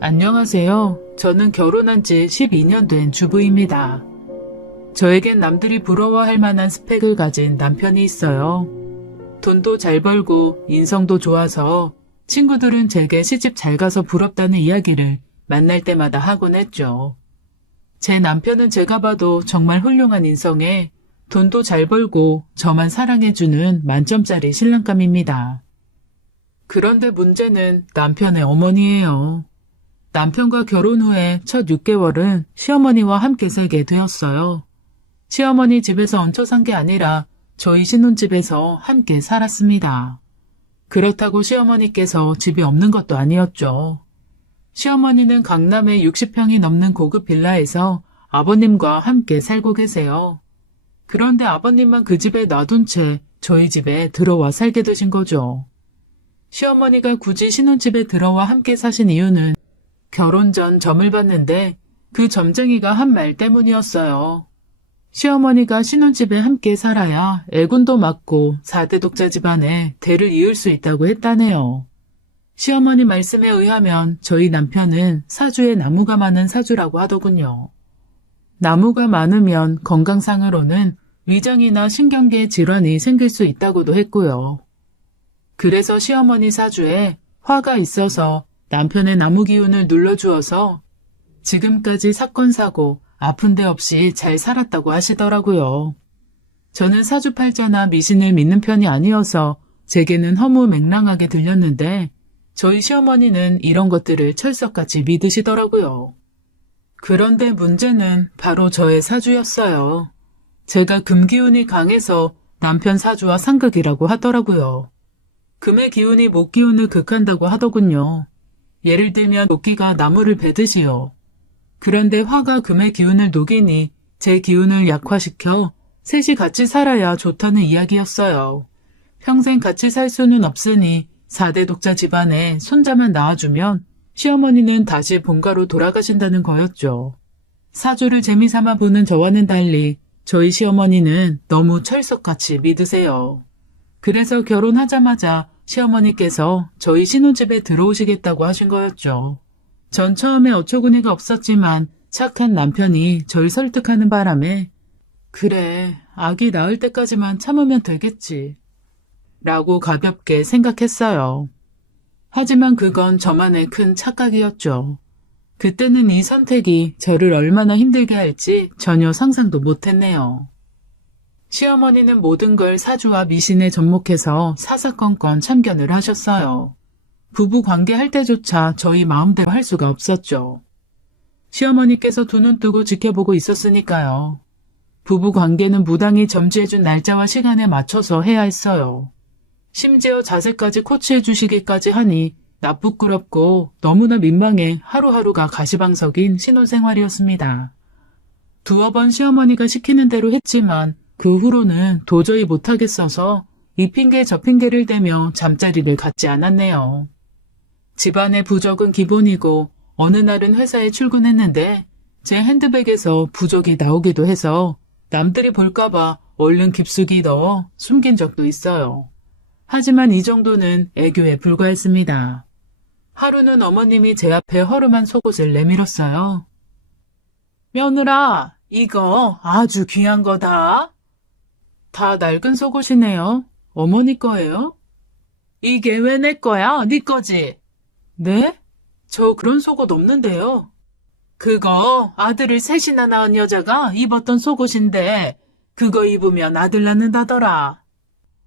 안녕하세요. 저는 결혼한 지 12년 된 주부입니다. 저에겐 남들이 부러워할 만한 스펙을 가진 남편이 있어요. 돈도 잘 벌고 인성도 좋아서 친구들은 제게 시집 잘 가서 부럽다는 이야기를 만날 때마다 하곤 했죠. 제 남편은 제가 봐도 정말 훌륭한 인성에 돈도 잘 벌고 저만 사랑해주는 만점짜리 신랑감입니다. 그런데 문제는 남편의 어머니예요. 남편과 결혼 후에 첫 6개월은 시어머니와 함께 살게 되었어요. 시어머니 집에서 얹혀 산 게 아니라 저희 신혼집에서 함께 살았습니다. 그렇다고 시어머니께서 집이 없는 것도 아니었죠. 시어머니는 강남의 60평이 넘는 고급 빌라에서 아버님과 함께 살고 계세요. 그런데 아버님만 그 집에 놔둔 채 저희 집에 들어와 살게 되신 거죠. 시어머니가 굳이 신혼집에 들어와 함께 사신 이유는 결혼 전 점을 봤는데 그 점쟁이가 한 말 때문이었어요. 시어머니가 신혼집에 함께 살아야 애군도 맞고 4대 독자 집안에 대를 이을 수 있다고 했다네요. 시어머니 말씀에 의하면 저희 남편은 사주에 나무가 많은 사주라고 하더군요. 나무가 많으면 건강상으로는 위장이나 신경계 질환이 생길 수 있다고도 했고요. 그래서 시어머니 사주에 화가 있어서 남편의 나무 기운을 눌러주어서 지금까지 사건 사고 아픈 데 없이 잘 살았다고 하시더라고요. 저는 사주팔자나 미신을 믿는 편이 아니어서 제게는 허무맹랑하게 들렸는데 저희 시어머니는 이런 것들을 철석같이 믿으시더라고요. 그런데 문제는 바로 저의 사주였어요. 제가 금기운이 강해서 남편 사주와 상극이라고 하더라고요. 금의 기운이 목 기운을 극한다고 하더군요. 예를 들면 도끼가 나무를 베듯이요. 그런데 화가 금의 기운을 녹이니 제 기운을 약화시켜 셋이 같이 살아야 좋다는 이야기였어요. 평생 같이 살 수는 없으니 4대 독자 집안에 손자만 낳아주면 시어머니는 다시 본가로 돌아가신다는 거였죠. 사주를 재미삼아 보는 저와는 달리 저희 시어머니는 너무 철석같이 믿으세요. 그래서 결혼하자마자 시어머니께서 저희 신혼집에 들어오시겠다고 하신 거였죠. 전 처음에 어처구니가 없었지만 착한 남편이 절 설득하는 바람에 그래, 아기 낳을 때까지만 참으면 되겠지 라고 가볍게 생각했어요. 하지만 그건 저만의 큰 착각이었죠. 그때는 이 선택이 저를 얼마나 힘들게 할지 전혀 상상도 못했네요. 시어머니는 모든 걸 사주와 미신에 접목해서 사사건건 참견을 하셨어요. 부부 관계할 때조차 저희 마음대로 할 수가 없었죠. 시어머니께서 두 눈 뜨고 지켜보고 있었으니까요. 부부 관계는 무당이 점지해준 날짜와 시간에 맞춰서 해야 했어요. 심지어 자세까지 코치해 주시기까지 하니 나쁘끄럽고 너무나 민망해 하루하루가 가시방석인 신혼생활이었습니다. 두어 번 시어머니가 시키는 대로 했지만 그 후로는 도저히 못하겠어서 이 핑계 저 핑계를 대며 잠자리를 갖지 않았네요. 집안의 부적은 기본이고 어느 날은 회사에 출근했는데 제 핸드백에서 부적이 나오기도 해서 남들이 볼까봐 얼른 깊숙이 넣어 숨긴 적도 있어요. 하지만 이 정도는 애교에 불과했습니다. 하루는 어머님이 제 앞에 허름한 속옷을 내밀었어요. 며느라, 이거 아주 귀한 거다. 다 낡은 속옷이네요. 어머니 거예요? 이게 왜 내 거야? 네 거지? 네? 저 그런 속옷 없는데요. 그거 아들을 셋이나 낳은 여자가 입었던 속옷인데 그거 입으면 아들 낳는다더라.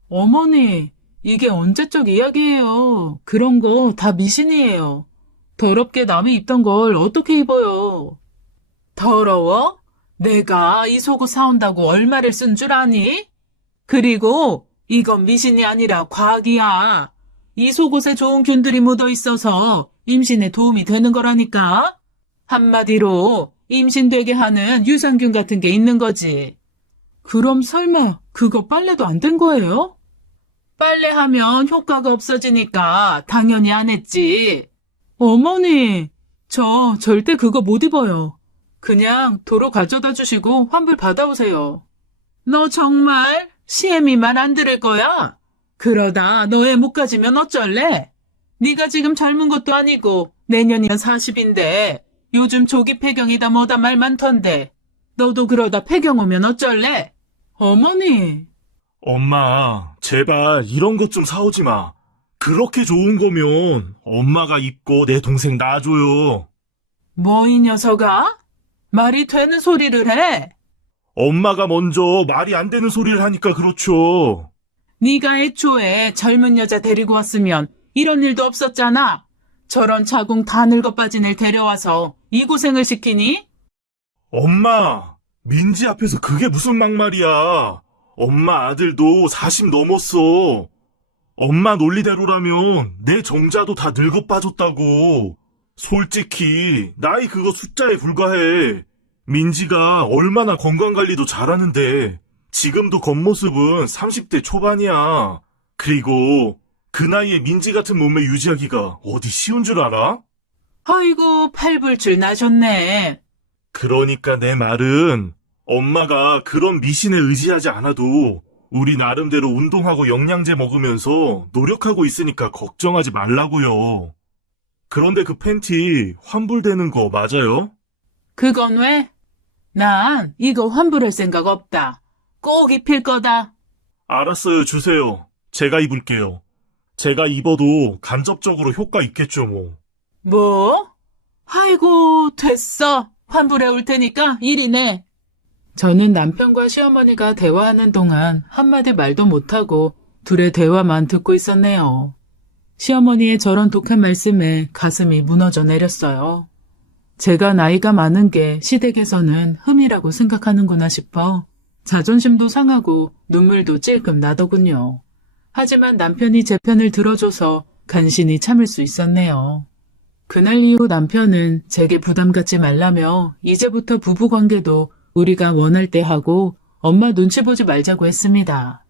어머니, 이게 언제적 이야기예요. 그런 거 다 미신이에요. 더럽게 남이 입던 걸 어떻게 입어요? 더러워? 내가 이 속옷 사온다고 얼마를 쓴 줄 아니? 그리고 이건 미신이 아니라 과학이야. 이 속옷에 좋은 균들이 묻어 있어서 임신에 도움이 되는 거라니까. 한마디로 임신되게 하는 유산균 같은 게 있는 거지. 그럼 설마 그거 빨래도 안 된 거예요? 빨래하면 효과가 없어지니까 당연히 안 했지. 어머니, 저 절대 그거 못 입어요. 그냥 도로 가져다 주시고 환불 받아오세요. 너 정말 시애미 말 안 들을 거야? 그러다 너의 목 가지면 어쩔래? 네가 지금 젊은 것도 아니고 내년이면 40인데 요즘 조기 폐경이다 뭐다 말 많던데 너도 그러다 폐경 오면 어쩔래? 어머니. 엄마, 제발 이런 것 좀 사오지 마. 그렇게 좋은 거면 엄마가 입고 내 동생 놔줘요. 뭐 이 녀석아? 말이 되는 소리를 해? 엄마가 먼저 말이 안 되는 소리를 하니까 그렇죠. 네가 애초에 젊은 여자 데리고 왔으면 이런 일도 없었잖아. 저런 자궁 다 늙어 빠진 애 데려와서 이 고생을 시키니? 엄마, 민지 앞에서 그게 무슨 막말이야. 엄마 아들도 40 넘었어. 엄마 논리대로라면 내 정자도 다 늙어 빠졌다고. 솔직히 나이 그거 숫자에 불과해. 민지가 얼마나 건강관리도 잘하는데 지금도 겉모습은 30대 초반이야. 그리고 그 나이에 민지 같은 몸매 유지하기가 어디 쉬운 줄 알아? 아이고 팔불출 나셨네. 그러니까 내 말은 엄마가 그런 미신에 의지하지 않아도 우리 나름대로 운동하고 영양제 먹으면서 노력하고 있으니까 걱정하지 말라고요. 그런데 그 팬티 환불되는 거 맞아요? 그건 왜? 난 이거 환불할 생각 없다. 꼭 입힐 거다. 알았어요, 주세요. 제가 입을게요. 제가 입어도 간접적으로 효과 있겠죠, 뭐. 뭐? 아이고 됐어. 환불해 올 테니까 이리 내. 저는 남편과 시어머니가 대화하는 동안 한마디 말도 못하고 둘의 대화만 듣고 있었네요. 시어머니의 저런 독한 말씀에 가슴이 무너져 내렸어요. 제가 나이가 많은 게 시댁에서는 흠이라고 생각하는구나 싶어 자존심도 상하고 눈물도 찔끔 나더군요. 하지만 남편이 제 편을 들어줘서 간신히 참을 수 있었네요. 그날 이후 남편은 제게 부담 갖지 말라며 이제부터 부부관계도 우리가 원할 때 하고 엄마 눈치 보지 말자고 했습니다.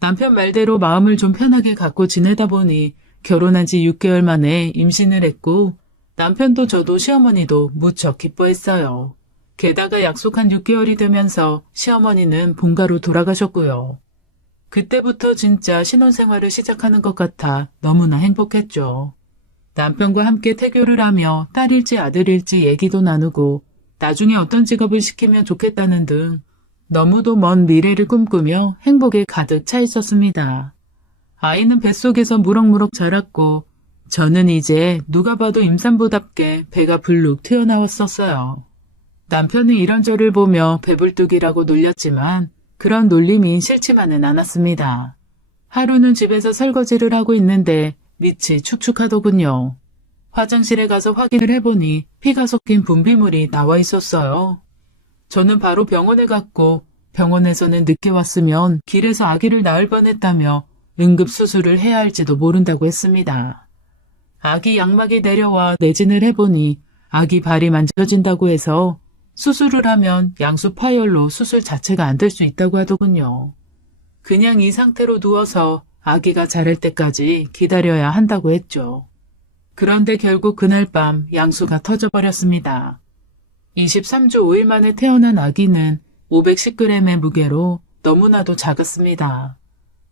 남편 말대로 마음을 좀 편하게 갖고 지내다 보니 결혼한 지 6개월 만에 임신을 했고 남편도 저도 시어머니도 무척 기뻐했어요. 게다가 약속한 6개월이 되면서 시어머니는 본가로 돌아가셨고요. 그때부터 진짜 신혼생활을 시작하는 것 같아 너무나 행복했죠. 남편과 함께 태교를 하며 딸일지 아들일지 얘기도 나누고 나중에 어떤 직업을 시키면 좋겠다는 등 너무도 먼 미래를 꿈꾸며 행복에 가득 차 있었습니다. 아이는 뱃속에서 무럭무럭 자랐고 저는 이제 누가 봐도 임산부답게 배가 불룩 튀어나왔었어요. 남편은 이런저를 보며 배불뚝이라고 놀렸지만 그런 놀림이 싫지만은 않았습니다. 하루는 집에서 설거지를 하고 있는데 밑이 축축하더군요. 화장실에 가서 확인을 해보니 피가 섞인 분비물이 나와 있었어요. 저는 바로 병원에 갔고 병원에서는 늦게 왔으면 길에서 아기를 낳을 뻔했다며 응급수술을 해야 할지도 모른다고 했습니다. 아기 양막이 내려와 내진을 해보니 아기 발이 만져진다고 해서 수술을 하면 양수 파열로 수술 자체가 안 될 수 있다고 하더군요. 그냥 이 상태로 누워서 아기가 자랄 때까지 기다려야 한다고 했죠. 그런데 결국 그날 밤 양수가 터져버렸습니다. 23주 5일 만에 태어난 아기는 510g의 무게로 너무나도 작았습니다.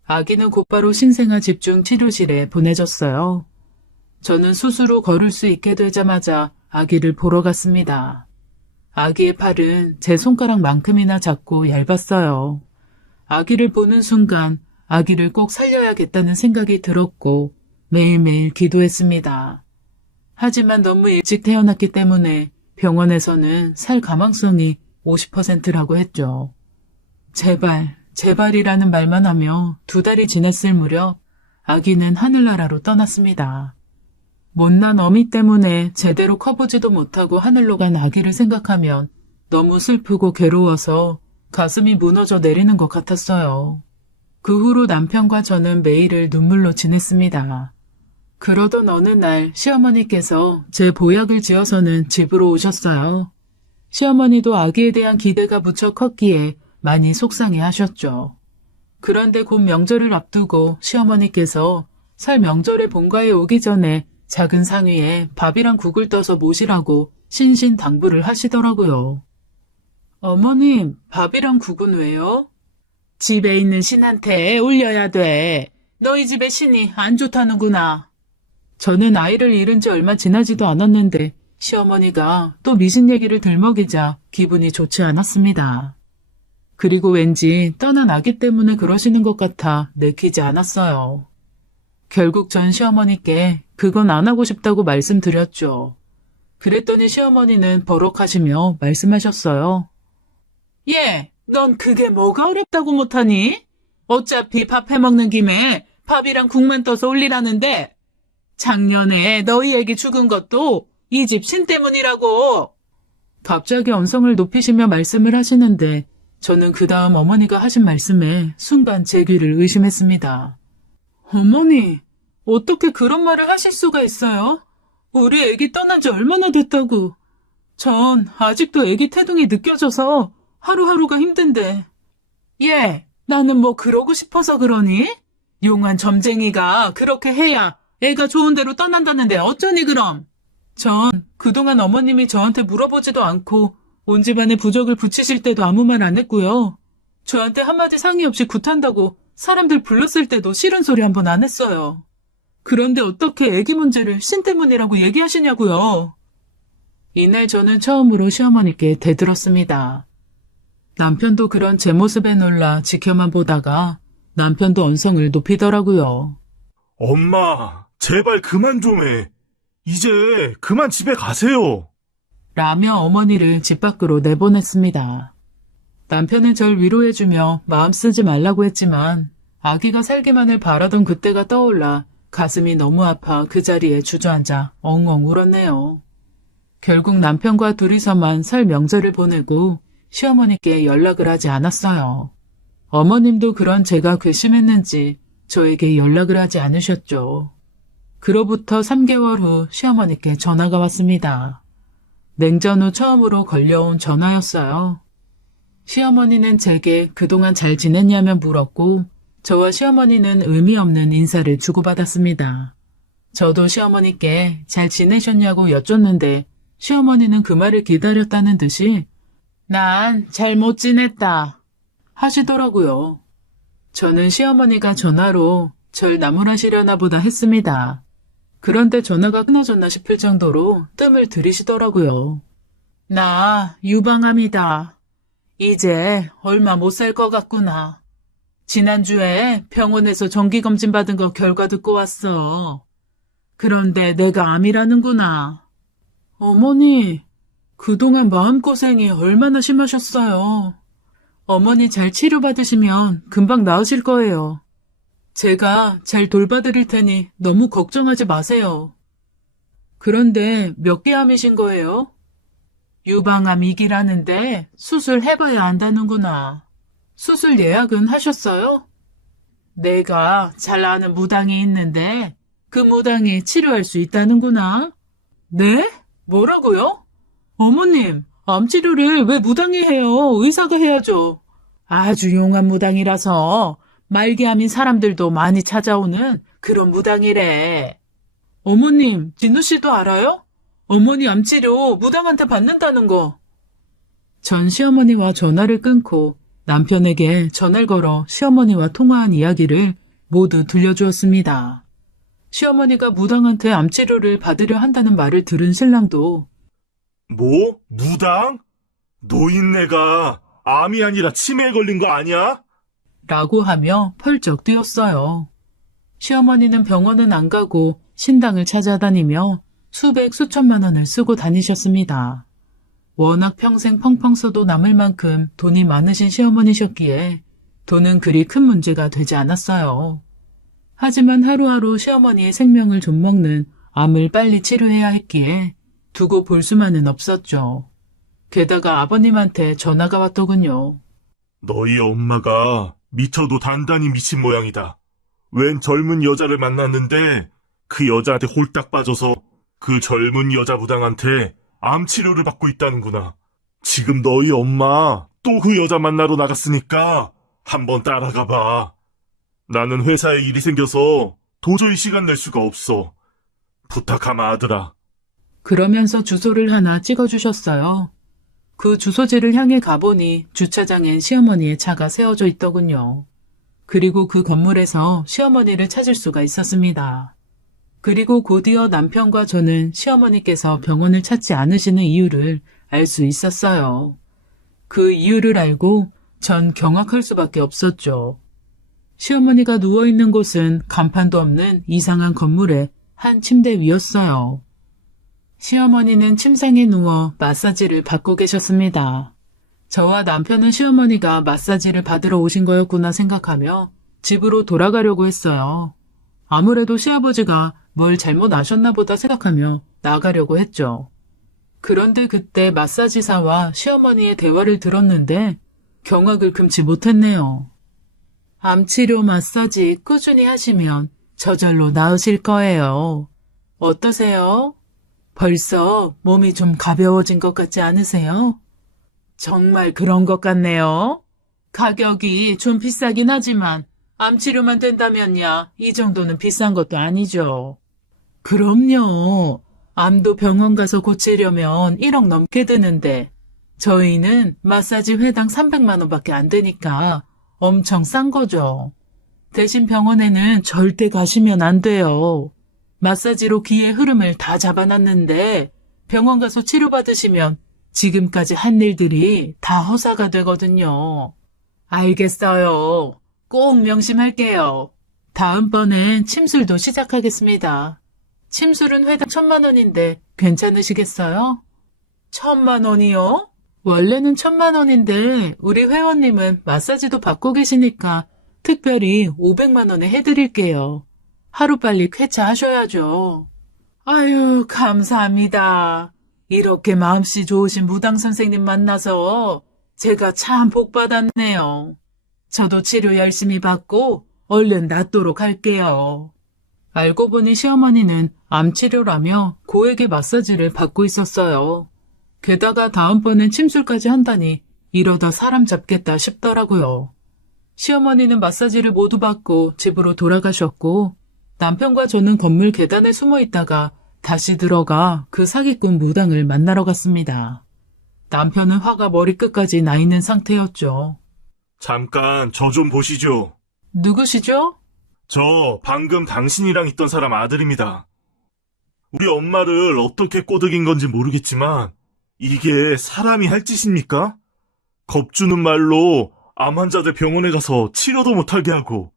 아기는 곧바로 신생아 집중 치료실에 보내졌어요. 저는 수술 후 걸을 수 있게 되자마자 아기를 보러 갔습니다. 아기의 팔은 제 손가락만큼이나 작고 얇았어요. 아기를 보는 순간 아기를 꼭 살려야겠다는 생각이 들었고 매일매일 기도했습니다. 하지만 너무 일찍 태어났기 때문에 병원에서는 살 가망성이 50%라고 했죠. 제발, 제발이라는 말만 하며 2달이 지났을 무렵 아기는 하늘나라로 떠났습니다. 못난 어미 때문에 제대로 커보지도 못하고 하늘로 간 아기를 생각하면 너무 슬프고 괴로워서 가슴이 무너져 내리는 것 같았어요. 그 후로 남편과 저는 매일을 눈물로 지냈습니다. 그러던 어느 날 시어머니께서 제 보약을 지어서는 집으로 오셨어요. 시어머니도 아기에 대한 기대가 무척 컸기에 많이 속상해 하셨죠. 그런데 곧 명절을 앞두고 시어머니께서 설 명절에 본가에 오기 전에 작은 상위에 밥이랑 국을 떠서 모시라고 신신당부를 하시더라고요. 어머님, 밥이랑 국은 왜요? 집에 있는 신한테 올려야 돼. 너희 집에 신이 안 좋다는구나. 저는 아이를 잃은 지 얼마 지나지도 않았는데 시어머니가 또 미신 얘기를 들먹이자 기분이 좋지 않았습니다. 그리고 왠지 떠난 아기 때문에 그러시는 것 같아 내키지 않았어요. 결국 전 시어머니께 그건 안 하고 싶다고 말씀드렸죠. 그랬더니 시어머니는 버럭하시며 말씀하셨어요. 예, 넌 그게 뭐가 어렵다고 못하니? 어차피 밥 해먹는 김에 밥이랑 국만 떠서 올리라는데 작년에 너희 애기 죽은 것도 이 집 신 때문이라고. 갑자기 언성을 높이시며 말씀을 하시는데 저는 그 다음 어머니가 하신 말씀에 순간 제 귀를 의심했습니다. 어머니, 어떻게 그런 말을 하실 수가 있어요? 우리 애기 떠난 지 얼마나 됐다고. 전 아직도 애기 태동이 느껴져서 하루하루가 힘든데. 예, 나는 뭐 그러고 싶어서 그러니? 용한 점쟁이가 그렇게 해야 애가 좋은 대로 떠난다는데 어쩌니 그럼? 전 그동안 어머님이 저한테 물어보지도 않고 온 집안에 부적을 붙이실 때도 아무 말 안 했고요. 저한테 한마디 상의 없이 굿한다고 사람들 불렀을 때도 싫은 소리 한 번 안 했어요. 그런데 어떻게 애기 문제를 신 때문이라고 얘기하시냐고요. 이날 저는 처음으로 시어머니께 대들었습니다. 남편도 그런 제 모습에 놀라 지켜만 보다가 남편도 언성을 높이더라고요. 엄마, 제발 그만 좀 해. 이제 그만 집에 가세요. 라며 어머니를 집 밖으로 내보냈습니다. 남편은 절 위로해주며 마음 쓰지 말라고 했지만 아기가 살기만을 바라던 그때가 떠올라 가슴이 너무 아파 그 자리에 주저앉아 엉엉 울었네요. 결국 남편과 둘이서만 설 명절을 보내고 시어머니께 연락을 하지 않았어요. 어머님도 그런 제가 괘씸했는지 저에게 연락을 하지 않으셨죠. 그로부터 3개월 후 시어머니께 전화가 왔습니다. 냉전 후 처음으로 걸려온 전화였어요. 시어머니는 제게 그동안 잘 지냈냐며 물었고 저와 시어머니는 의미 없는 인사를 주고받았습니다. 저도 시어머니께 잘 지내셨냐고 여쭙는데 시어머니는 그 말을 기다렸다는 듯이 난 잘 못 지냈다 하시더라고요. 저는 시어머니가 전화로 절 나무라시려나 보다 했습니다. 그런데 전화가 끊어졌나 싶을 정도로 뜸을 들이시더라고요. 나 유방암이다. 이제 얼마 못 살 것 같구나. 지난주에 병원에서 정기검진 받은 거 결과 듣고 왔어. 그런데 내가 암이라는구나. 어머니, 그동안 마음고생이 얼마나 심하셨어요. 어머니 잘 치료받으시면 금방 나으실 거예요. 제가 잘 돌봐드릴 테니 너무 걱정하지 마세요. 그런데 몇 개 암이신 거예요? 유방암 2기라는데 수술해봐야 안다는구나. 수술 예약은 하셨어요? 내가 잘 아는 무당이 있는데 그 무당이 치료할 수 있다는구나. 네? 뭐라고요? 어머님, 암치료를 왜 무당이 해요? 의사가 해야죠. 아주 용한 무당이라서 말기암인 사람들도 많이 찾아오는 그런 무당이래. 어머님, 진우 씨도 알아요? 어머니 암치료 무당한테 받는다는 거. 전 시어머니와 전화를 끊고 남편에게 전화를 걸어 시어머니와 통화한 이야기를 모두 들려주었습니다. 시어머니가 무당한테 암치료를 받으려 한다는 말을 들은 신랑도 뭐? 무당? 노인네가 암이 아니라 치매에 걸린 거 아니야? 라고 하며 펄쩍 뛰었어요. 시어머니는 병원은 안 가고 신당을 찾아다니며 수백 수천만 원을 쓰고 다니셨습니다. 워낙 평생 펑펑 써도 남을 만큼 돈이 많으신 시어머니셨기에 돈은 그리 큰 문제가 되지 않았어요. 하지만 하루하루 시어머니의 생명을 좀먹는 암을 빨리 치료해야 했기에 두고 볼 수만은 없었죠. 게다가 아버님한테 전화가 왔더군요. 너희 엄마가 미쳐도 단단히 미친 모양이다. 웬 젊은 여자를 만났는데 그 여자한테 홀딱 빠져서 그 젊은 여자 무당한테 암 치료를 받고 있다는구나. 지금 너희 엄마 또 그 여자 만나러 나갔으니까 한번 따라가 봐. 나는 회사에 일이 생겨서 도저히 시간 낼 수가 없어. 부탁하마 아들아. 그러면서 주소를 하나 찍어주셨어요. 그 주소지를 향해 가보니 주차장엔 시어머니의 차가 세워져 있더군요. 그리고 그 건물에서 시어머니를 찾을 수가 있었습니다. 그리고 곧이어 남편과 저는 시어머니께서 병원을 찾지 않으시는 이유를 알 수 있었어요. 그 이유를 알고 전 경악할 수밖에 없었죠. 시어머니가 누워있는 곳은 간판도 없는 이상한 건물의 한 침대 위였어요. 시어머니는 침상에 누워 마사지를 받고 계셨습니다. 저와 남편은 시어머니가 마사지를 받으러 오신 거였구나 생각하며 집으로 돌아가려고 했어요. 아무래도 시아버지가 뭘 잘못 아셨나 보다 생각하며 나가려고 했죠. 그런데 그때 마사지사와 시어머니의 대화를 들었는데 경악을 금치 못했네요. 암치료 마사지 꾸준히 하시면 저절로 나으실 거예요. 어떠세요? 벌써 몸이 좀 가벼워진 것 같지 않으세요? 정말 그런 것 같네요. 가격이 좀 비싸긴 하지만 암치료만 된다면야 이 정도는 비싼 것도 아니죠. 그럼요. 암도 병원 가서 고치려면 1억 넘게 드는데 저희는 마사지 회당 300만 원밖에 안 되니까 엄청 싼 거죠. 대신 병원에는 절대 가시면 안 돼요. 마사지로 기의 흐름을 다 잡아놨는데 병원 가서 치료받으시면 지금까지 한 일들이 다 허사가 되거든요. 알겠어요. 꼭 명심할게요. 다음번엔 침술도 시작하겠습니다. 침술은 회당 1,000만 원인데 괜찮으시겠어요? 1,000만 원이요? 원래는 1,000만 원인데 우리 회원님은 마사지도 받고 계시니까 특별히 500만 원에 해드릴게요. 하루빨리 쾌차하셔야죠. 아유, 감사합니다. 이렇게 마음씨 좋으신 무당 선생님 만나서 제가 참 복 받았네요. 저도 치료 열심히 받고 얼른 낫도록 할게요. 알고 보니 시어머니는 암치료라며 고액의 마사지를 받고 있었어요. 게다가 다음번엔 침술까지 한다니 이러다 사람 잡겠다 싶더라고요. 시어머니는 마사지를 모두 받고 집으로 돌아가셨고 남편과 저는 건물 계단에 숨어 있다가 다시 들어가 그 사기꾼 무당을 만나러 갔습니다. 남편은 화가 머리끝까지 나 있는 상태였죠. 잠깐 저 좀 보시죠. 누구시죠? 저 방금 당신이랑 있던 사람 아들입니다. 우리 엄마를 어떻게 꼬드긴 건지 모르겠지만 이게 사람이 할 짓입니까? 겁주는 말로 암 환자들 병원에 가서 치료도 못하게 하고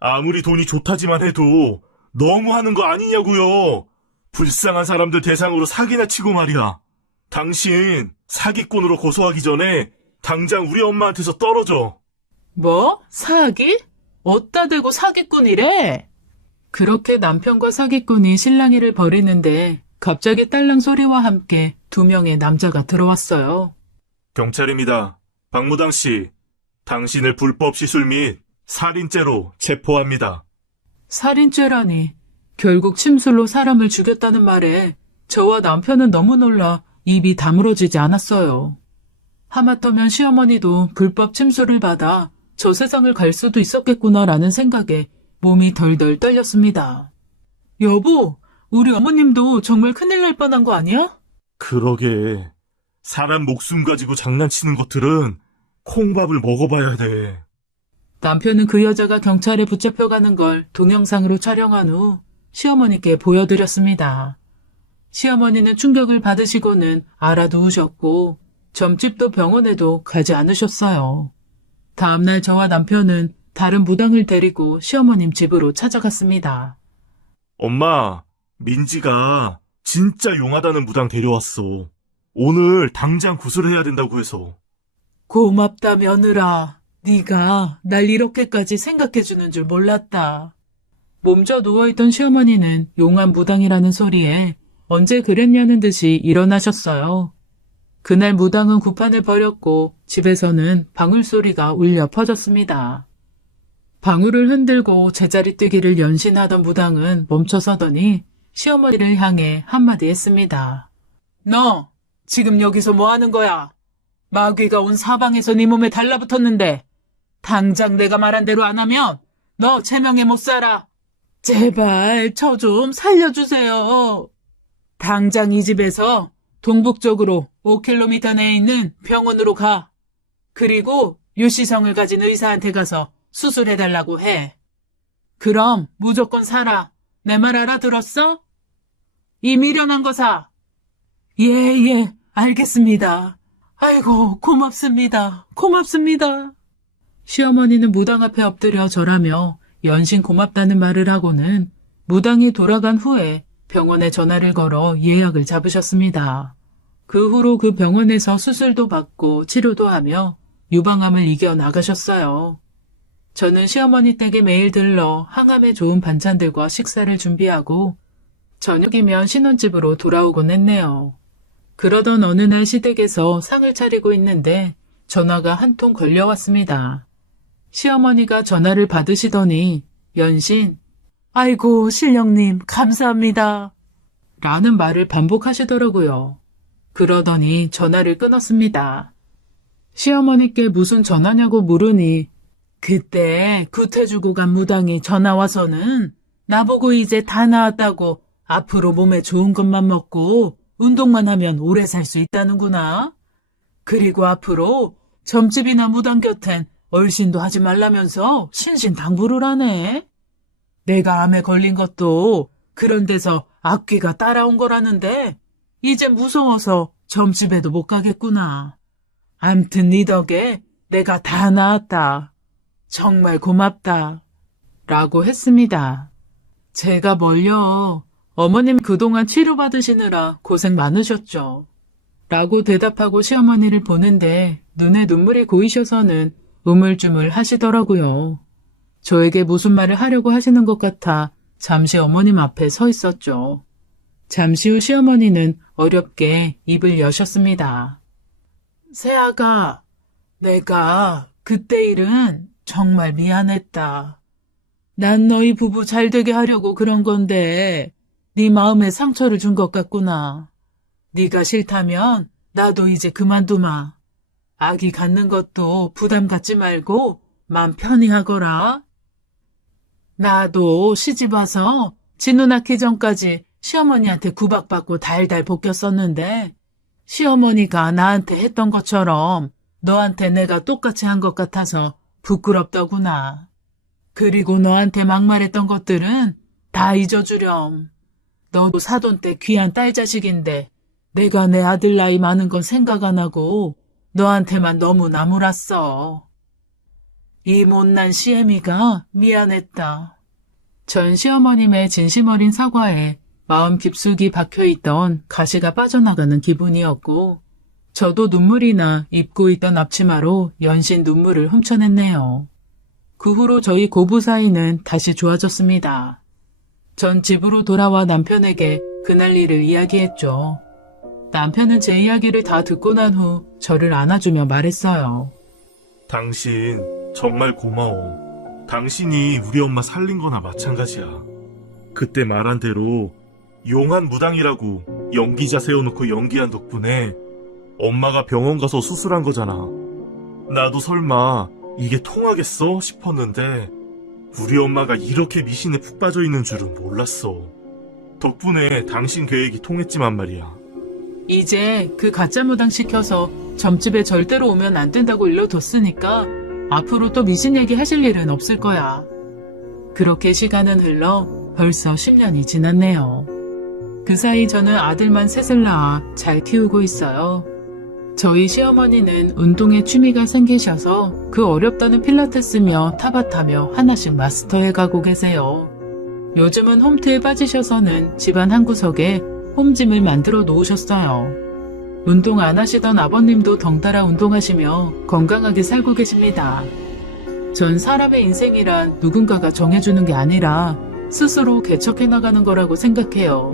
아무리 돈이 좋다지만 해도 너무 하는 거 아니냐고요. 불쌍한 사람들 대상으로 사기나 치고 말이야. 당신 사기꾼으로 고소하기 전에 당장 우리 엄마한테서 떨어져. 뭐? 사기? 어따 대고 사기꾼이래? 그렇게 남편과 사기꾼이 실랑이를 벌이는데 갑자기 딸랑 소리와 함께 2명의 남자가 들어왔어요. 경찰입니다. 박무당 씨, 당신을 불법 시술 및 살인죄로 체포합니다. 살인죄라니. 결국 침술로 사람을 죽였다는 말에 저와 남편은 너무 놀라 입이 다물어지지 않았어요. 하마터면 시어머니도 불법 침술을 받아 저 세상을 갈 수도 있었겠구나라는 생각에 몸이 덜덜 떨렸습니다. 여보, 우리 어머님도 정말 큰일 날 뻔한 거 아니야? 그러게. 사람 목숨 가지고 장난치는 것들은 콩밥을 먹어봐야 돼. 남편은 그 여자가 경찰에 붙잡혀가는 걸 동영상으로 촬영한 후 시어머니께 보여드렸습니다. 시어머니는 충격을 받으시고는 알아두우셨고 점집도 병원에도 가지 않으셨어요. 다음날 저와 남편은 다른 무당을 데리고 시어머님 집으로 찾아갔습니다. 엄마, 민지가 진짜 용하다는 무당 데려왔어. 오늘 당장 구술해야 된다고 해서. 고맙다 며느라. 네가 날 이렇게까지 생각해주는 줄 몰랐다. 몸져 누워있던 시어머니는 용한 무당이라는 소리에 언제 그랬냐는 듯이 일어나셨어요. 그날 무당은 구판을 벌였고 집에서는 방울 소리가 울려 퍼졌습니다. 방울을 흔들고 제자리 뛰기를 연신하던 무당은 멈춰서더니 시어머니를 향해 한마디 했습니다. 너 지금 여기서 뭐 하는 거야? 마귀가 온 사방에서 네 몸에 달라붙었는데 당장 내가 말한 대로 안 하면 너 제명에 못 살아. 제발 저 좀 살려주세요. 당장 이 집에서 동북쪽으로 5km 내에 있는 병원으로 가. 그리고 유시성을 가진 의사한테 가서 수술해달라고 해. 그럼 무조건 살아. 내 말 알아들었어? 이 미련한 거사. 예, 알겠습니다. 아이고, 고맙습니다. 고맙습니다. 시어머니는 무당 앞에 엎드려 절하며 연신 고맙다는 말을 하고는 무당이 돌아간 후에 병원에 전화를 걸어 예약을 잡으셨습니다. 그 후로 그 병원에서 수술도 받고 치료도 하며 유방암을 이겨 나가셨어요. 저는 시어머니 댁에 매일 들러 항암에 좋은 반찬들과 식사를 준비하고 저녁이면 신혼집으로 돌아오곤 했네요. 그러던 어느 날 시댁에서 상을 차리고 있는데 전화가 한 통 걸려왔습니다. 시어머니가 전화를 받으시더니 연신 아이고 신령님 감사합니다 라는 말을 반복하시더라고요. 그러더니 전화를 끊었습니다. 시어머니께 무슨 전화냐고 물으니 그때 구태주고 간 무당이 전화와서는 나보고 이제 다 나았다고 앞으로 몸에 좋은 것만 먹고 운동만 하면 오래 살 수 있다는구나. 그리고 앞으로 점집이나 무당 곁엔 얼씬도 하지 말라면서 신신당부를 하네. 내가 암에 걸린 것도 그런 데서 악귀가 따라온 거라는데 이제 무서워서 점집에도 못 가겠구나. 암튼 네 덕에 내가 다 나았다. 정말 고맙다. 라고 했습니다. 제가 뭘요. 어머님 그동안 치료받으시느라 고생 많으셨죠. 라고 대답하고 시어머니를 보는데 눈에 눈물이 고이셔서는 우물쭈물 하시더라고요. 저에게 무슨 말을 하려고 하시는 것 같아 잠시 어머님 앞에 서 있었죠. 잠시 후 시어머니는 어렵게 입을 여셨습니다. 새아가, 내가 그때 일은 정말 미안했다. 난 너희 부부 잘 되게 하려고 그런 건데 네 마음에 상처를 준 것 같구나. 네가 싫다면 나도 이제 그만두마. 아기 갖는 것도 부담 갖지 말고 맘 편히 하거라. 나도 시집 와서 진우 낳기 전까지 시어머니한테 구박받고 달달 볶였었는데 시어머니가 나한테 했던 것처럼 너한테 내가 똑같이 한 것 같아서 부끄럽더구나. 그리고 너한테 막말했던 것들은 다 잊어주렴. 너도 사돈 때 귀한 딸 자식인데 내가 내 아들 나이 많은 건 생각 안 하고 너한테만 너무 나무랐어. 이 못난 시애미가 미안했다. 전 시어머님의 진심 어린 사과에 마음 깊숙이 박혀있던 가시가 빠져나가는 기분이었고 저도 눈물이 나 입고 있던 앞치마로 연신 눈물을 훔쳐냈네요. 그 후로 저희 고부 사이는 다시 좋아졌습니다. 전 집으로 돌아와 남편에게 그날 일을 이야기했죠. 남편은 제 이야기를 다 듣고 난 후 저를 안아주며 말했어요. 당신 정말 고마워. 당신이 우리 엄마 살린 거나 마찬가지야. 그때 말한 대로 용한 무당이라고 연기자 세워놓고 연기한 덕분에 엄마가 병원 가서 수술한 거잖아. 나도 설마 이게 통하겠어 싶었는데 우리 엄마가 이렇게 미신에 푹 빠져 있는 줄은 몰랐어. 덕분에 당신 계획이 통했지만 말이야. 이제 그 가짜 무당 시켜서 점집에 절대로 오면 안 된다고 일러뒀으니까 앞으로 또 미신 얘기 하실 일은 없을 거야. 그렇게 시간은 흘러 벌써 10년이 지났네요. 그 사이 저는 아들만 셋을 낳아 잘 키우고 있어요. 저희 시어머니는 운동에 취미가 생기셔서 그 어렵다는 필라테스며 타바타며 하나씩 마스터해가고 계세요. 요즘은 홈트에 빠지셔서는 집안 한 구석에 홈짐을 만들어 놓으셨어요. 운동 안 하시던 아버님도 덩달아 운동하시며 건강하게 살고 계십니다. 전 사람의 인생이란 누군가가 정해주는 게 아니라 스스로 개척해 나가는 거라고 생각해요.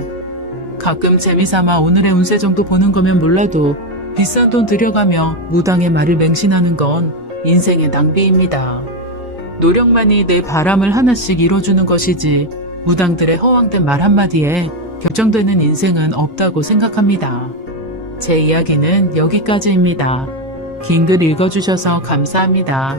가끔 재미삼아 오늘의 운세 정도 보는 거면 몰라도 비싼 돈 들여가며 무당의 말을 맹신하는 건 인생의 낭비입니다. 노력만이 내 바람을 하나씩 이뤄주는 것이지 무당들의 허황된 말 한마디에 결정되는 인생은 없다고 생각합니다. 제 이야기는 여기까지입니다. 긴 글 읽어주셔서 감사합니다.